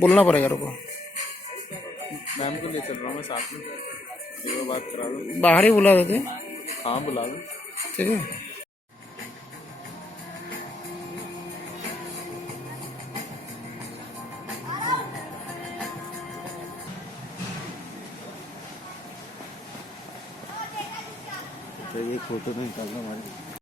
बोलना पड़ेगा, रुको। मैम को ले चल रहा हूँ मैं साथ में, ये बात करा दो। बाहर ही बुला देते। हाँ बुला दो, ठीक है। तो ये फोटो तो निकालना हमारी।